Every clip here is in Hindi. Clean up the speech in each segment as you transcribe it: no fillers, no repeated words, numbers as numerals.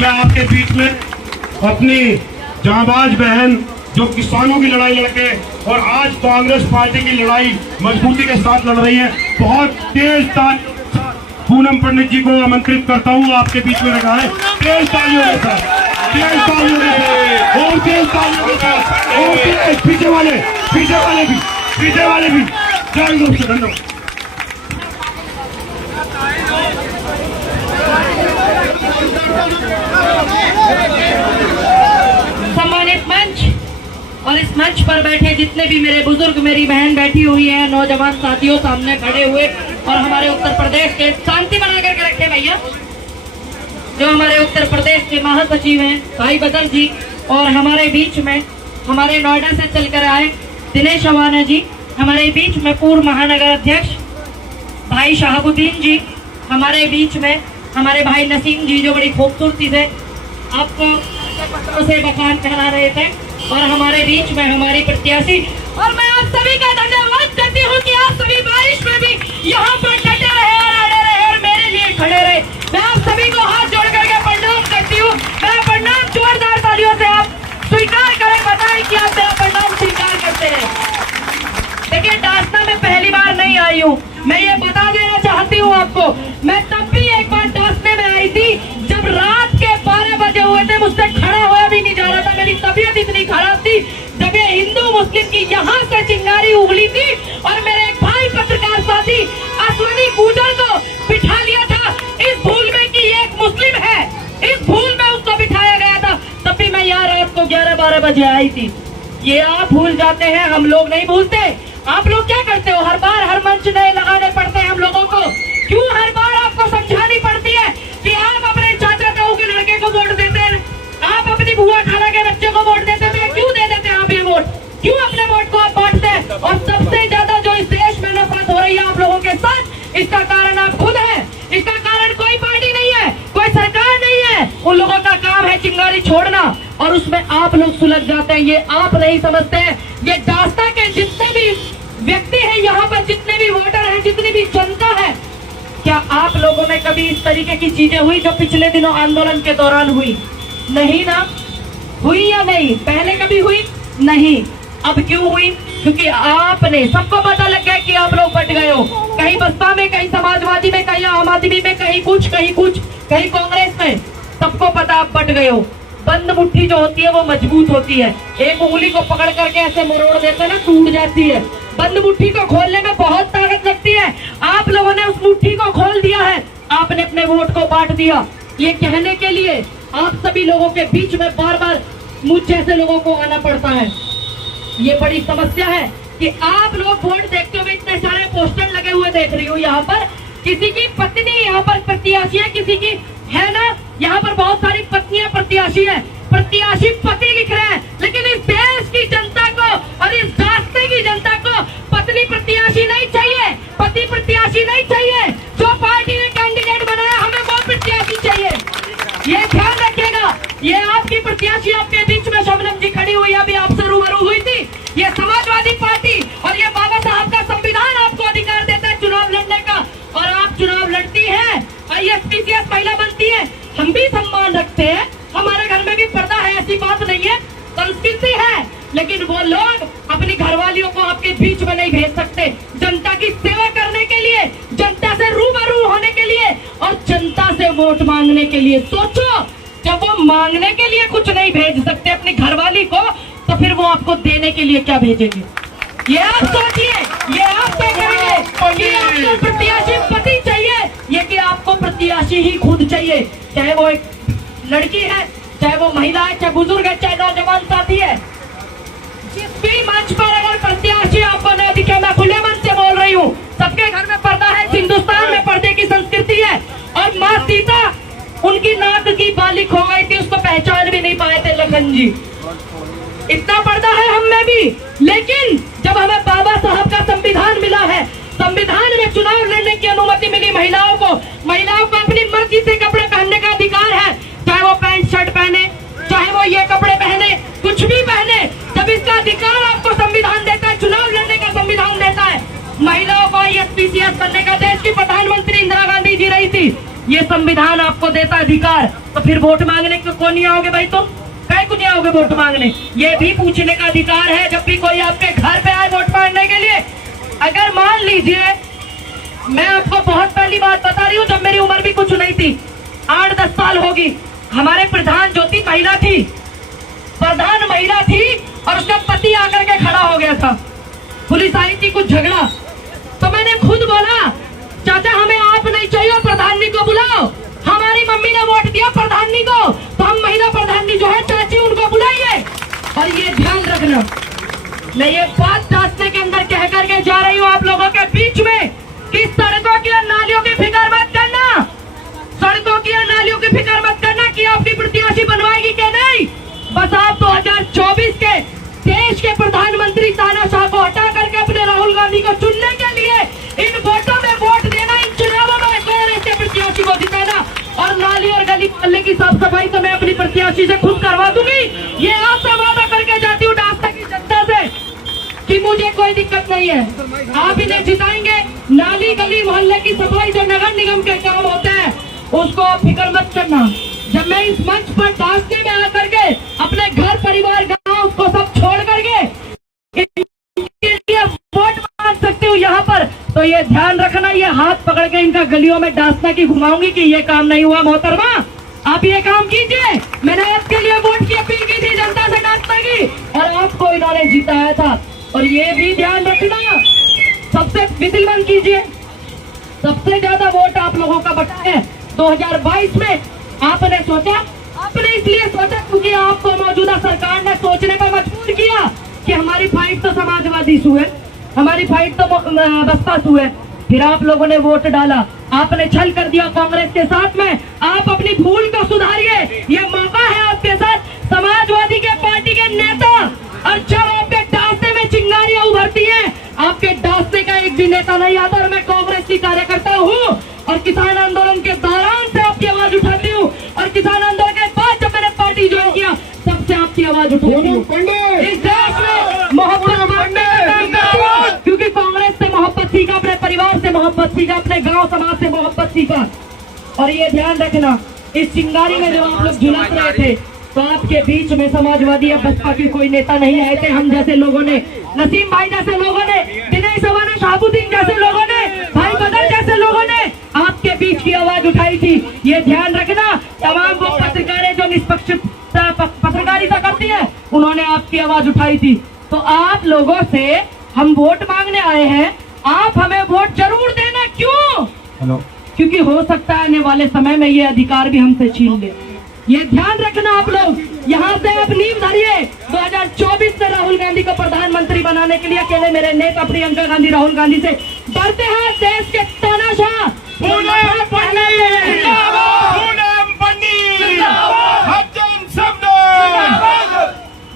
मैं आपके बीच में अपनी जांबाज बहन जो किसानों की लड़ाई लड़के और आज कांग्रेस पार्टी की लड़ाई मजबूती के साथ लड़ रही है, बहुत तेज तालियों के साथ पूनम पंडित जी को आमंत्रित करता हूँ आपके बीच में रखा है। तेज तालियों के साथ, तेज तालियों के साथ और तेज तालियों के साथ और तेज पीछे वाले भी, जय दोस्तों, धन्यवाद। सम्मानित मंच और इस मंच पर बैठे जितने भी मेरे बुजुर्ग, मेरी बहन बैठी हुई है, नौजवान साथियों सामने खड़े हुए, और हमारे उत्तर प्रदेश के शांति बना करके रखे भैया, जो हमारे उत्तर प्रदेश के महासचिव हैं भाई बदल जी, और हमारे बीच में हमारे नोएडा से चलकर आए दिनेश अवाना जी, हमारे बीच में पूर्व महानगर अध्यक्ष भाई शहाबुद्दीन जी, हमारे बीच में हमारे भाई नसीम जी जो बड़ी खूबसूरती से आपको पत्रों से बखान कहला रहे थे, और हमारे बीच में हमारी प्रत्याशी, और मैं आप सभी का धन्यवाद करती हूँ कि आप सभी बारिश में भी यहाँ पर डटे रहे और अड़े रहे और मेरे लिए खड़े रहे। मैं आप सभी को हाथ जोड़ करके प्रणाम करती हूँ। मेरा प्रणाम जोरदार तालियों से आप स्वीकार करें, बताएं कि आप मेरा प्रणाम स्वीकार करते हैं। देखिए, डासना में पहली बार नहीं आई हूँ, मैं ये बता देना चाहती हूँ आपको, मैं तब भी एक बार डासने में आई थी जब रात के 12 बजे हुए थे, मुझसे खड़ा हुआ भी नहीं जा रहा था, मेरी तबीयत इतनी खराब थी, जब ये हिंदू मुस्लिम की यहाँ से चिंगारी उगली थी और मेरे एक भाई पत्रकार साथी अश्विनी गुजर को बिठा लिया था इस भूल में कि ये एक मुस्लिम है, इस भूल में उसको बिठाया गया था, तब भी मैं यहाँ रात को 11-12 बजे आई थी। ये आप भूल जाते हैं, हम लोग नहीं भूलते। आप लोग क्या करते हो, हर बार हर मंच नए लगाने पड़ते हैं हम लोगों को, क्यों हर बार आपको समझानी पड़ती है कि आप अपने चाचा ताऊ के लड़के को वोट देते हैं, आप अपनी बुआ खाला के बच्चे को वोट देते हैं, क्यों दे देते हैं आप ये वोट, क्यों अपने वोट को आप बांटते हैं? और सबसे ज्यादा जो इस देश में नफरत हो रही है आप लोगों के साथ, इसका कारण आप खुद हैं, इसका कारण कोई पार्टी नहीं है, कोई सरकार नहीं है, उन लोगों का काम है चिंगारी छोड़ना और उसमें आप लोग सुलझ जाते हैं। ये आप नहीं समझते हैं। ये दास्ता के जितने भी व्यक्ति हैं यहाँ पर, जितने भी वोटर हैं, जितनी भी जनता है, क्या आप लोगों में कभी इस तरीके की चीजें हुई जो पिछले दिनों आंदोलन के दौरान हुई? नहीं ना, हुई या नहीं? पहले कभी हुई नहीं। अब क्यों हुई? क्योंकि आपने, सबको पता लग गया कि आप लोग बट गए हो, कहीं बसपा में, कहीं समाजवादी में, कहीं आम आदमी में, कहीं कुछ कहीं कांग्रेस में, सबको पता आप बट गए हो। बंद मुट्ठी जो होती है वो मजबूत होती है, एक उंगली को पकड़ करके ऐसे मरोड़ देते ना, टूट जाती है। बंद मुट्ठी को खोलने में बहुत ताकत लगती है। आप लोगों ने उस मुट्ठी को खोल दिया है, आपने अपने वोट को बांट दिया। ये कहने के लिए आप सभी लोगों के बीच में बार बार मुझ जैसे लोगों को आना पड़ता है। ये बड़ी समस्या है कि आप लोग वोट देखते हुए इतने सारे पोस्टर लगे हुए देख रही हूँ यहाँ पर, किसी की पत्नी यहाँ पर प्रत्याशी है, किसी की है ना, यहाँ पर बहुत सारी पत्नियां प्रत्याशी है, प्रत्याशी पति लिख रहे हैं, लेकिन इस देश की जनता को और इस रास्ते की जनता को पत्नी प्रत्याशी नहीं चाहिए, पति प्रत्याशी नहीं चाहिए। जो पार्टी ने कैंडिडेट बनाया हमें वो प्रत्याशी चाहिए, ये ध्यान रखिएगा। ये आपकी प्रत्याशी आपके बीच में शबनम जी खड़ी हुई, अभी आपसे रूबरू हुई थी। ये समाजवादी पार्टी और ये बाबा साहब का संविधान आपको अधिकार देता है चुनाव लड़ने का, और आप चुनाव लड़ती है, IAS PCS महिला बनती है, हम भी सम्मान रखते हैं, हमारे घर में भी पर्दा है, ऐसी बात नहीं है, संस्कृति है, लेकिन वो लोग अपनी घरवालियों को आपके बीच में नहीं भेज सकते। जनता की सेवा करने के लिए, जनता से रूबरू होने के लिए और जनता से वोट मांगने के लिए। सोचो, जब वो मांगने के लिए कुछ नहीं भेज सकते अपनी घरवाली को, तो फिर वो आपको देने के लिए क्या भेजेंगे? ये आप सोचिए, ये आप तय करेंगे कि आपको प्रत्याशी पति चाहिए, ये कि आपको प्रत्याशी ही खुद चाहिए, चाहे वो एक लड़की है, चाहे वो महिला है, चाहे बुजुर्ग है, चाहे नौजवान साथी है। जिस भी मंच पर अगर प्रत्याशी आपको न दिखे, मैं खुले मन से बोल रही हूँ, सबके घर में पर्दा है, हिंदुस्तान में पर्दे की संस्कृति है, और माँ सीता उनकी नाक की बाली खो गई थी, उसको पहचान भी नहीं पाए थे लखन जी, इतना पर्दा है हम में भी। लेकिन जब हमें बाबा साहब का संविधान मिला है, संविधान में चुनाव लड़ने की अनुमति मिली महिलाओं को अपनी मर्जी से कपड़े पहनने का अधिकार है, चाहे वो पैंट शर्ट पहने, चाहे वो ये कपड़े पहने, कुछ भी पहने, जब इसका अधिकार आपको संविधान देता है, चुनाव लड़ने का संविधान देता है, महिलाओं को IAS PCS बनने का देश की प्रधानमंत्री इंदिरा गांधी जी रही थी, ये संविधान आपको देता अधिकार, तो फिर वोट मांगने को नहीं आओगे भाई? तो कहीं को नहीं आओगे वोट मांगने? ये भी पूछने का अधिकार है जब भी कोई आपके घर पे आए वोट मांगने के लिए। अगर मान लीजिए, मैं आपको बहुत पहली बात बता रही हूँ, जब मेरी उम्र भी कुछ नहीं थी, 8-10 साल होगी, हमारे प्रधान ज्योति महिला थी, प्रधान महिला थी, और उसका पति आकर के खड़ा हो गया था। पुलिस आई थी, कुछ झगड़ा, तो मैंने खुद बोला, चाचा हमें आप नहीं चाहिए, प्रधानी को बुलाओ। हमारी मम्मी ने वोट दिया प्रधानी को, तो हम महिला प्रधानी जो है चाची, उनको बुलाइए। और ये ध्यान रखना, मैं ये बात रास्ते के अंदर कह करके जा रही हूँ आप लोगों के बीच में, कि सड़कों की और नालियों की फिक्र मत करना, सड़कों की और नालियों की फिक्र मत करना कि आपकी प्रत्याशी बनवाएगी क्या नहीं। बस आप 2024 के देश के प्रधानमंत्री तानाशाह को हटा करके अपने राहुल गांधी को चुनने के लिए इन वोटों में वोट देना, इन चुनावों में कांग्रेस के प्रत्याशी को जिताना। और नाली और गली मोहल्ले की साफ सफाई तो मैं अपनी प्रत्याशी से खुद करवा दूंगी। ये आपसे वादा करके जाती हूँ डास्ता की जनता से कि मुझे कोई दिक्कत नहीं है, आप इन्हें जिताएंगे। नाली गली मोहल्ले की सफाई जो नगर निगम के काम होते हैं, उसको आप फिक्र मत करना। जब मैं इस मंच पर रास्ते में आकर के अपने घर परिवार गांव को सब छोड़ करके इनके लिए वोट मांग सकती हूँ यहाँ पर, तो ये ध्यान रखना, ये हाथ पकड़ के इनका गलियों में डांसना की घुमाऊंगी कि ये काम नहीं हुआ मोहतरमा, आप ये काम कीजिए। मैंने आपके लिए वोट की अपील की थी जनता से डांसना की, और आपको इन्होंने जिताया था। और ये भी ध्यान रखना, सबसे विजिल बंद कीजिए, सबसे ज्यादा वोट आप लोगों का बटा है 2022 में। आपने सोचा, आपने इसलिए सोचा क्योंकि आपको मौजूदा सरकार ने सोचने पर मजबूर किया कि हमारी फाइट तो समाजवादी सू है, हमारी फाइट तो बसपा सू है। फिर आप लोगों ने वोट डाला, आपने छल कर दिया कांग्रेस के साथ में। आप अपनी भूल को सुधारिए, ये मौका है आपके साथ। समाजवादी के पार्टी के नेता, और जब आपके डांसने में चिंगारियां उभरती हैं, आपके डांसने का एक भी नेता नहीं आता। और मैं कांग्रेस की कार्यकर्ता हूँ, और किसान आंदोलन के दौरान से आपकी आवाज उठाती हूँ, और किसान आंदोलन के बाद जब मैंने पार्टी ज्वाइन किया, तब से आपकी आवाज उठाती हूँ। इस देश में मोहब्बत बांटने का काम करती हूँ, क्योंकि कांग्रेस से मोहब्बत सीखा, अपने परिवार से मोहब्बत सीखा, अपने गांव समाज से मोहब्बत सीखा। और ये ध्यान रखना, इस चिंगारी में जब आप लोग झुलस रहे थे, तो आपके बीच में समाजवादी या बसपा की कोई नेता नहीं आए थे। हम जैसे लोगों ने, नसीम भाई जैसे लोगों ने, दिनेश सवाना, शहाबुद्दीन जैसे लोगों ने, भाई बदल जैसे लोगों ने आपके बीच की आवाज उठाई थी। ये ध्यान रखना, तमाम वो पत्रकारें जो निष्पक्ष पत्रकारिता करती है, उन्होंने आपकी आवाज उठाई थी। तो आप लोगों से हम वोट मांगने आए हैं, आप हमें वोट जरूर देना। क्यों? क्योंकि हो सकता है आने वाले समय में ये अधिकार भी हमसे छीन ले। ये ध्यान रखना आप लोग। यहाँ से आप नींव धरिए, 2024 में राहुल गांधी को प्रधानमंत्री बनाने के लिए अकेले मेरे नेता प्रियंका गांधी राहुल गांधी से डरते हैं। देश के तानाशाह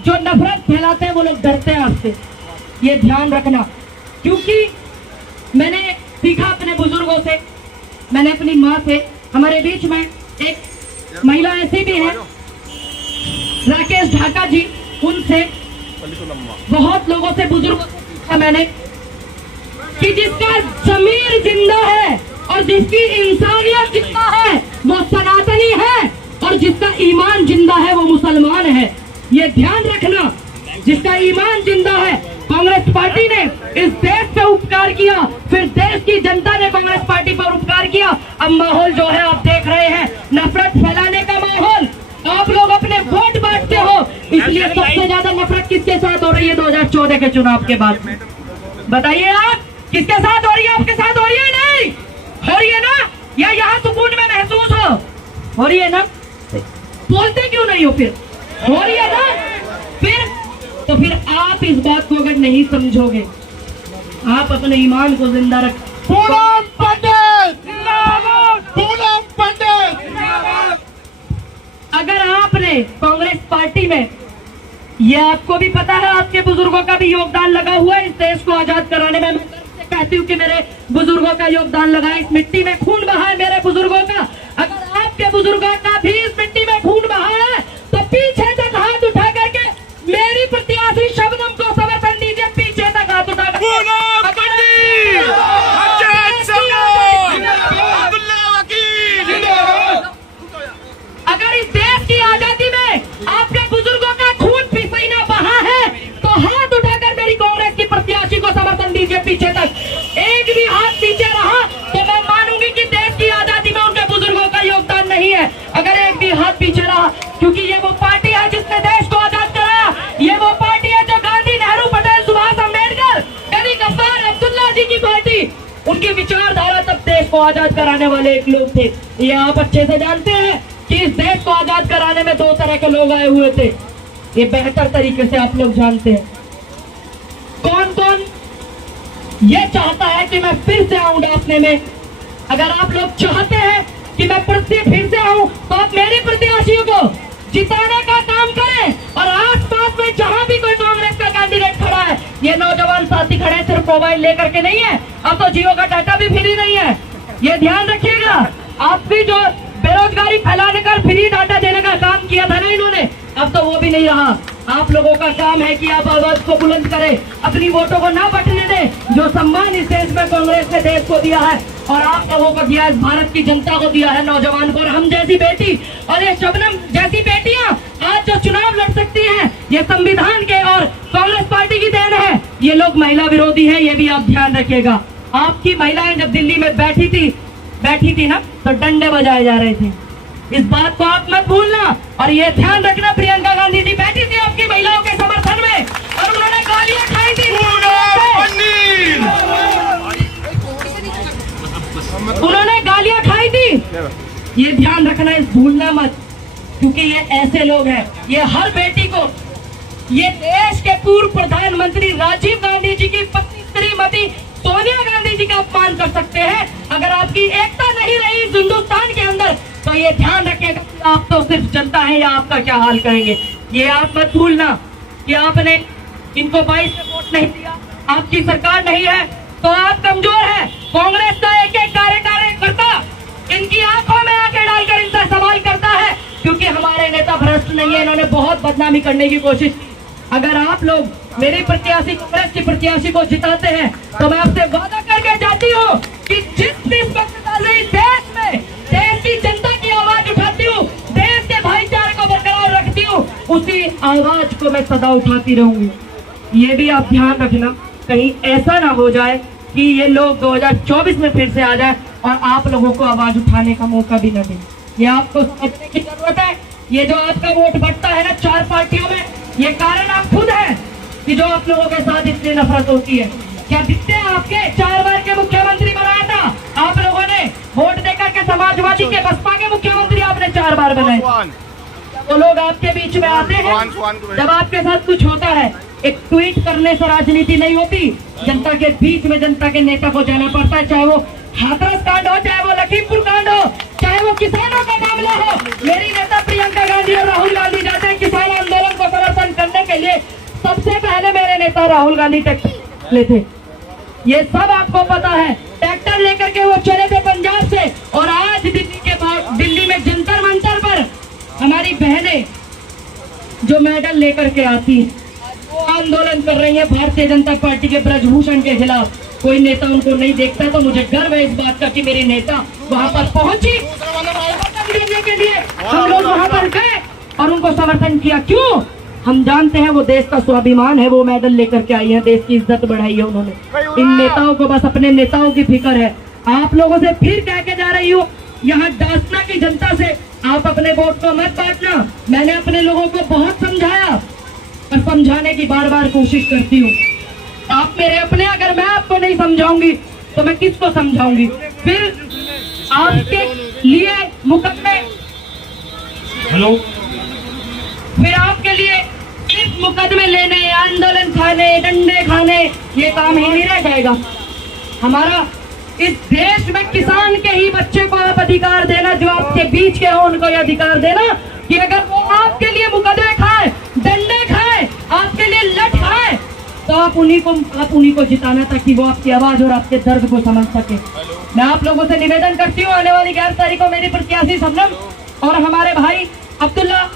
जो नफरत फैलाते हैं, वो लोग डरते हैं आपसे। ये ध्यान रखना, क्योंकि मैंने सीखा अपने बुजुर्गों से, मैंने अपनी माँ से। हमारे बीच में एक महिला ऐसी भी है, राकेश ढाका जी, उनसे, बहुत लोगों से, बुजुर्गों से सीखा मैंने कि जिसका जमीर जिंदा है और जिसकी इंसानियत जिंदा है वो सनातनी है, और जिसका ईमान जिंदा है वो मुसलमान है। ये ध्यान रखना, जिसका ईमान जिंदा है। कांग्रेस पार्टी ने इस देश पे उपकार किया, फिर देश की जनता ने कांग्रेस पार्टी पर उपकार किया। अब माहौल जो है आप देख रहे हैं, नफरत फैलाने का माहौल। आप लोग अपने वोट बांटते हो, इसलिए सबसे ज्यादा नफरत किसके साथ हो रही है 2014 के चुनाव के बाद में? बताइए आप, किसके साथ हो रही है? आपके साथ हो रही है? नहीं हो रही है ना? या यहाँ सुकून में महसूस हो रही है ना? बोलते क्यों नहीं हो? फिर हो रही है ना? फिर आप इस बात को अगर नहीं समझोगे, आप अपने ईमान को जिंदा रख। पूनम पंडित जिंदाबाद, पूनम पंडित जिंदाबाद। अगर आपने कांग्रेस पार्टी में, ये आपको भी पता है, आपके बुजुर्गों का भी योगदान लगा हुआ है इस देश को आजाद कराने में। मैं कहती हूँ कि मेरे बुजुर्गों का योगदान लगा है, इस मिट्टी में खून बहा है मेरे बुजुर्गों का। अगर आपके बुजुर्गों का भी इस मिट्टी में खून बहा है, तो पीछे तक हाथ उठा करके मेरी प्रत्याशी शबनम को समर्थन दीजिए। पीछे तक हाथ उठा करके पूनम पंडित, बहुत पीछे रहा, क्योंकि ये वो पार्टी है जिसने देश को आजाद कराया। ये वो पार्टी है जो गांधी, नेहरू, पटेल, सुभाष अम्बेडकर, गनी गफ्फार, अब्दुल्ला जी की पार्टी, उनकी विचारधारा तब देश को आजाद कराने वाले एक लोग थे। ये आप अच्छे से जानते हैं कि इस देश को आजाद कराने में दो तरह के लोग आए हुए थे। ये बेहतर तरीके से आप लोग जानते हैं। कौन कौन ये चाहता है कि मैं फिर से आऊं डांसने में? अगर आप लोग चाहते हैं कि मैं फिर से आऊं, तो आप मेरे प्रत्याशियों को जिताने का काम करें। और आस-पास में जहां भी कोई कांग्रेस का कैंडिडेट खड़ा है, ये नौजवान साथी खड़े सिर्फ मोबाइल लेकर के नहीं है, अब तो जियो का डाटा भी फ्री नहीं है, ये ध्यान रखिएगा। आप भी जो बेरोजगारी फैलाने का, फ्री डाटा देने का काम किया था ना इन्होंने, अब तो वो भी नहीं रहा। आप लोगों का काम है कि आप आवाज को बुलंद करें, अपनी वोटों को ना बटने दें। जो सम्मान इस देश में कांग्रेस ने देश को दिया है और आप लोगों को दिया, इस भारत की जनता को दिया है, नौजवान को, और हम जैसी बेटी और ये शबनम जैसी बेटियां आज जो चुनाव लड़ सकती हैं, ये संविधान के और कांग्रेस पार्टी की देन है। ये लोग महिला विरोधी है, ये भी आप ध्यान रखिएगा। आपकी महिलाएं जब दिल्ली में बैठी थी ना, तो डंडे बजाए जा रहे थे। इस बात को आप मत भूलना और ये ध्यान रखना। प्रियंका गांधी जी बैठी थी आपकी महिलाओं के समर्थन में और उन्होंने गालियां खाई थी, उन्होंने गालियां खाई थी। ये ध्यान रखना, इस भूलना मत, क्योंकि ये ऐसे लोग हैं, ये हर बेटी को, ये देश के पूर्व प्रधानमंत्री राजीव गांधी जी की पत्नी श्रीमती सोनिया गांधी जी का अपमान कर सकते हैं। अगर आपकी एकता नहीं रही इस हिंदुस्तान के अंदर, तो ये ध्यान रखिएगा कि आप तो सिर्फ जनता है या आपका क्या हाल करेंगे। ये आप मत भूलना कि आपने इनको 22 में वोट नहीं दिया, आपकी सरकार नहीं है, तो आप कमजोर है। कांग्रेस का एक एक कार्यकर्ता इनकी आंखों में आंखें डालकर इनसे सवाल करता है, क्योंकि हमारे नेता भ्रष्ट नहीं है, इन्होंने बहुत बदनामी करने की कोशिश की। अगर आप लोग मेरे प्रत्याशी, कांग्रेस के प्रत्याशी को जिताते हैं, तो मैं आपसे वादा करके जाती हूँ कि जिस निष्पक्षता से इस देश में देश की जनता की आवाज उठाती हूँ, देश के भाईचारे को बरकरार रखती हूँ, उसी आवाज को मैं सदा उठाती रहूंगी। ये भी आप ध्यान रखना, कहीं ऐसा ना हो जाए कि ये लोग 2024 में फिर से आ जाए और आप लोगों को आवाज उठाने का मौका भी न दें। ये आपको समझने की जरूरत है। ये जो आपका वोट बढ़ता है ना 4 पार्टियों में, ये कारण आप खुद हैं कि जो आप लोगों के साथ इतनी नफरत होती है। क्या दिखते हैं आपके 4 बार के मुख्यमंत्री बनाया था आप लोगों ने, वोट देकर के समाजवादी के, बसपा के मुख्यमंत्री आपने 4 बार बनाए। वो लोग आपके बीच में आते हैं जब आपके साथ कुछ होता है। एक ट्वीट करने से राजनीति नहीं होती, जनता के बीच में जनता के नेता को जाना पड़ता है। चाहे वो हाथरस कांड हो, चाहे वो लखीमपुर कांड हो, चाहे वो किसानों का मामला हो। मेरी नेता प्रियंका गांधी और राहुल गांधी जाते हैं किसान आंदोलन को समर्थन करने के लिए। सबसे पहले मेरे नेता राहुल गांधी ट्रैक्टर ले थे, ये सब आपको पता है। ट्रैक्टर लेकर के वो चले थे पंजाब से, और आज दिल्ली में जंतर मंतर पर हमारी बहनें जो मेडल लेकर के आती है, वो आंदोलन कर रही है भारतीय जनता पार्टी के ब्रजभूषण के खिलाफ। कोई नेता उनको नहीं देखता, तो मुझे गर्व है इस बात का कि मेरी नेता वहां पर पहुंची देने के लिए। हम लोग वहां पर गए और उनको समर्थन किया। क्यों? हम जानते हैं वो देश का स्वाभिमान है, वो मेडल लेकर के आई है, देश की इज्जत बढ़ाई है उन्होंने। इन नेताओं को बस अपने नेताओं की फिक्र है। आप लोगों से फिर कह के जा रही हूँ, यहाँ डासना की जनता से आप अपने वोट को मत बांटना। मैंने अपने लोगों को बहुत समझाया और समझाने की बार बार कोशिश करती हूँ। आप मेरे अपने, अगर मैं आपको नहीं समझाऊंगी तो मैं किसको समझाऊंगी? फिर आपके लिए मुकदमे, हेलो, फिर आपके लिए सिर्फ मुकदमे लेने, आंदोलन खाने, डंडे खाने, ये काम ही नहीं रह जाएगा हमारा। इस देश में किसान के ही बच्चे को आप अधिकार देना, जो आपके बीच के हो उनको ये अधिकार देना कि अगर वो आपके लिए मुकदमे खाए, डंडे खाए, आपके लिए लठ खाए, तो आप उन्हीं को जिताना, ताकि वो आपकी आवाज और आपके दर्द को समझ सके। मैं आप लोगों से निवेदन करती हूँ, आने वाली 11 तारीख को मेरी प्रत्याशी शबनम और हमारे भाई अब्दुल्ला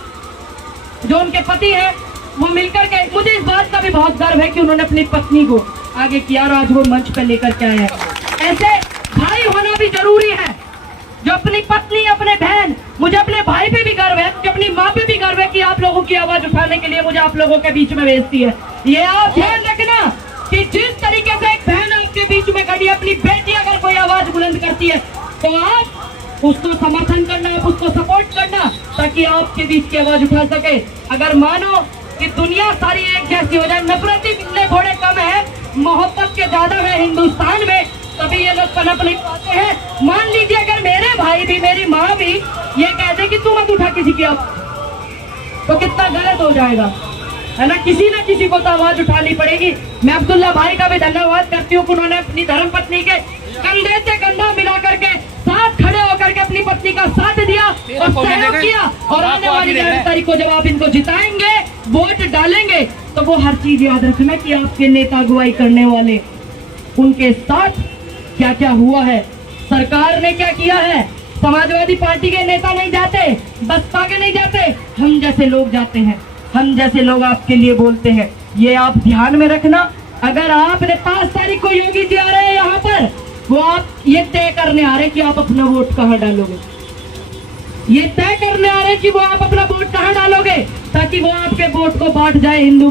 जो उनके पति हैं, वो मिलकर के, मुझे इस बात का भी बहुत गर्व है कि उन्होंने अपनी पत्नी को आगे किया और आज वो मंच पर लेकर के आए हैं। ऐसे भाई होना भी जरूरी है, जो अपनी पत्नी, अपने बहन, मुझे अपने भाई पे भी गर्व है, मुझे अपनी माँ पे भी गर्व है कि आप लोगों की आवाज उठाने के लिए मुझे आप लोगों के बीच में भेजती है। ये आप ध्यान रखना कि जिस तरीके से एक बहन आपके बीच में खड़ी, अपनी बेटी अगर कोई आवाज बुलंद करती है, तो आप उसको समर्थन करना, आप उसको सपोर्ट करना, ताकि आपके बीच की आवाज उठा सके। अगर मानो कि दुनिया सारी एक जैसी हो जाए, नफरती बिल्ले थोड़े कम है, मोहब्बत के ज्यादा है हिंदुस्तान में, तभी ये लोग पनप नहीं पाते हैं। मान लीजिए अगर मेरे भाई भी, मेरी माँ भी ये कहते कि तू मत उठा किसी की आवाज, तो कितना गलत हो जाएगा, है ना। किसी न किसी को तो आवाज उठानी पड़ेगी। मैं अब्दुल्ला भाई का भी धन्यवाद करती हूँ कि उन्होंने अपनी धर्मपत्नी के कंधे से कंधा मिला करके साथ खड़े होकर के अपनी पत्नी का साथ दिया और सहयोग किया। और आने वाली 11 तारीख को जब आप इनको जिताएंगे, वोट डालेंगे, तो वो हर चीज याद रखना कि आपके नेता अगुवाई करने वाले, उनके साथ क्या क्या हुआ है, सरकार ने क्या किया है। समाजवादी पार्टी के नेता नहीं जाते, बसपा के नहीं जाते, हम जैसे लोग जाते हैं, हम जैसे लोग आपके लिए बोलते हैं। ये आप ध्यान में रखना। अगर आपने 5 तारीख को योगी जी आ रहे हैं यहाँ पर, वो आप ये तय करने आ रहे हैं कि आप अपना वोट कहाँ डालोगे, ये तय करने आ रहे हैं कि वो आप अपना वोट कहाँ डालोगे, ताकि वो आपके वोट को बांट जाए हिंदू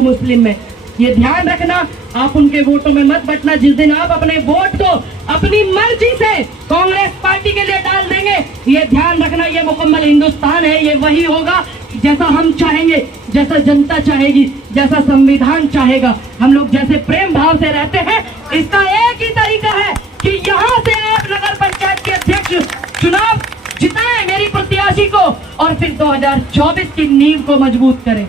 मुस्लिम में। ये ध्यान रखना, आप उनके वोटों में मत बटना। जिस दिन आप अपने वोट को अपनी मर्जी से कांग्रेस पार्टी के लिए डाल देंगे, ये ध्यान रखना, ये मुकम्मल हिंदुस्तान है, ये वही होगा जैसा हम चाहेंगे, जैसा जनता चाहेगी, जैसा संविधान चाहेगा। हम लोग जैसे प्रेम भाव से रहते हैं, इसका एक ही तरीका है कि यहाँ से आप नगर पंचायत के अध्यक्ष चुनाव जिताएं मेरी प्रत्याशी को, और फिर 2024 की नींव को मजबूत करें।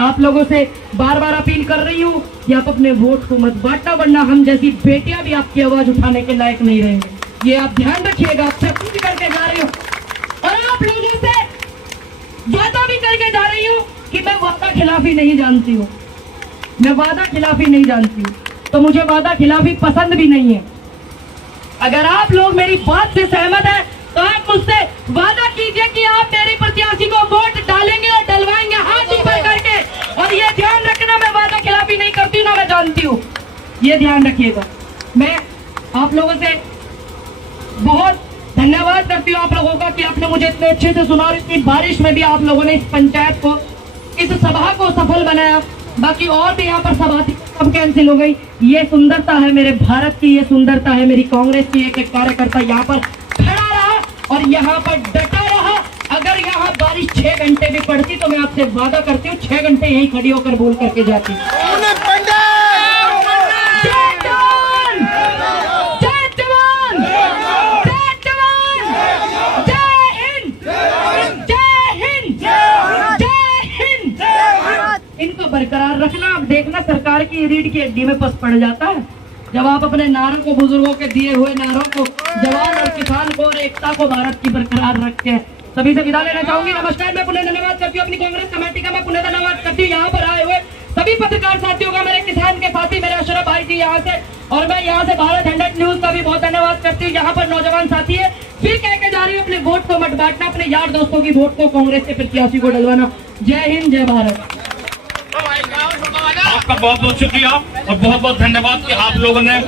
आप लोगों से बार बार अपील कर रही हूँ कि आप अपने वोट को मत बांटना, वरना हम जैसी बेटियां भी आपकी आवाज उठाने के लायक नहीं रहेंगे। ये आप ध्यान रखिएगा। आपसे पूछ करके जा रही हूँ और आप लोगों से वादा भी करके जा रही हूँ कि मैं वादा खिलाफी नहीं जानती हूँ, मैं वादा खिलाफी नहीं जानती हूँ, तो मुझे वादा खिलाफी पसंद भी नहीं है। अगर आप लोग मेरी बात से सहमत हैं, तो आप मुझसे वादा कीजिए कि आप मेरी प्रत्याशी को वोट डालेंगे और डलवाएंगे हाथ ऊपर करके। और ये ध्यान रखना, मैं वादा खिलाफी नहीं करती ना मैं जानती हूँ, ये ध्यान रखिएगा। मैं आप लोगों से बहुत धन्यवाद करती हूँ आप लोगों का कि आपने मुझे इतने अच्छे से सुना, और इतनी बारिश में भी आप लोगों ने इस पंचायत को, इस सभा को सफल बनाया। बाकी और भी यहाँ पर सभा थी, सब कैंसिल हो गई। ये सुंदरता है मेरे भारत की, ये सुंदरता है मेरी कांग्रेस की। एक एक कार्यकर्ता यहाँ पर खड़ा रहा और यहाँ पर डटा रहा। अगर यहाँ बारिश 6 घंटे भी पड़ती तो मैं आपसे वादा करती हूँ 6 घंटे यहीं खड़ी होकर बोल करके जाती। इनको बरकरार रखना। अब देखना सरकार की रीढ़ की हड्डी में पस पड़ जाता है जब आप अपने नारों को, बुजुर्गों के दिए हुए नारों को, जवान और किसान को और एकता को भारत की बरकरार रखते हैं। सभी से विदा लेना चाहूंगी। नमस्कार, मैं पुनः धन्यवाद करती हूँ अपनी कांग्रेस कमेटी का, मैं पुनः धन्यवाद करती हूँ यहाँ पर आए हुए सभी पत्रकार साथियों का, मेरे किसान के साथी मेरे अशरफ भाई जी यहाँ से, और मैं यहाँ से भारत 100 न्यूज का भी बहुत धन्यवाद करती हूँ। यहाँ पर नौजवान साथी है, फिर कह के जा रही हूँ अपने वोट को मत बांटना, अपने यार दोस्तों की वोट को कांग्रेस के प्रत्याशी को डलवाना। जय हिंद, जय भारत। आपका बहुत बहुत शुक्रिया और बहुत बहुत धन्यवाद कि आप लोगों ने